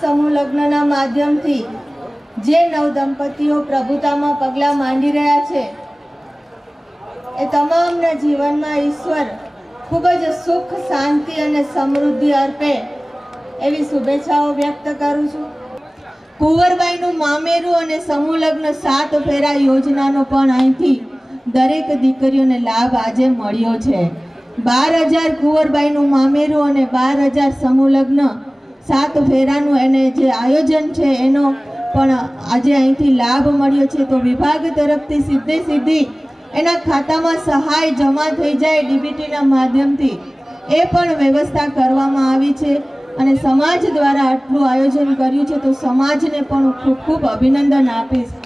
સમૂહ લગ્નના માધ્યમથી જે નવદંપતીઓ પ્રભુતામાં પગલાં માંડી રહ્યા છે એ તમામના જીવનમાં ઈશ્વર ખૂબ જ સુખ, શાંતિ અને સમૃદ્ધિ અર્પે એવી શુભેચ્છાઓ વ્યક્ત કરું છું। કુંવરબાઈનું મામેરું અને સમૂહ લગ્ન 7 ફેરા યોજનાનો પણ અહીંથી દરેક દીકરીઓને લાભ આજે મળ્યો છે। 12,000 કુંવરબાઈનું મામેરું અને 12,000 સમૂહ લગ્ન 7 ફેરાનું એને જે આયોજન છે એનો પણ આજે અહીંથી લાભ મળ્યો છે। તો વિભાગ તરફથી સીધી એના ખાતામાં સહાય જમા થઈ જાય ડીબીટીના માધ્યમથી એ પણ વ્યવસ્થા કરવામાં આવી છે અને સમાજ દ્વારા આટલું આયોજન કર્યું છે, તો સમાજને પણ ખૂબ ખૂબ અભિનંદન આપીશ।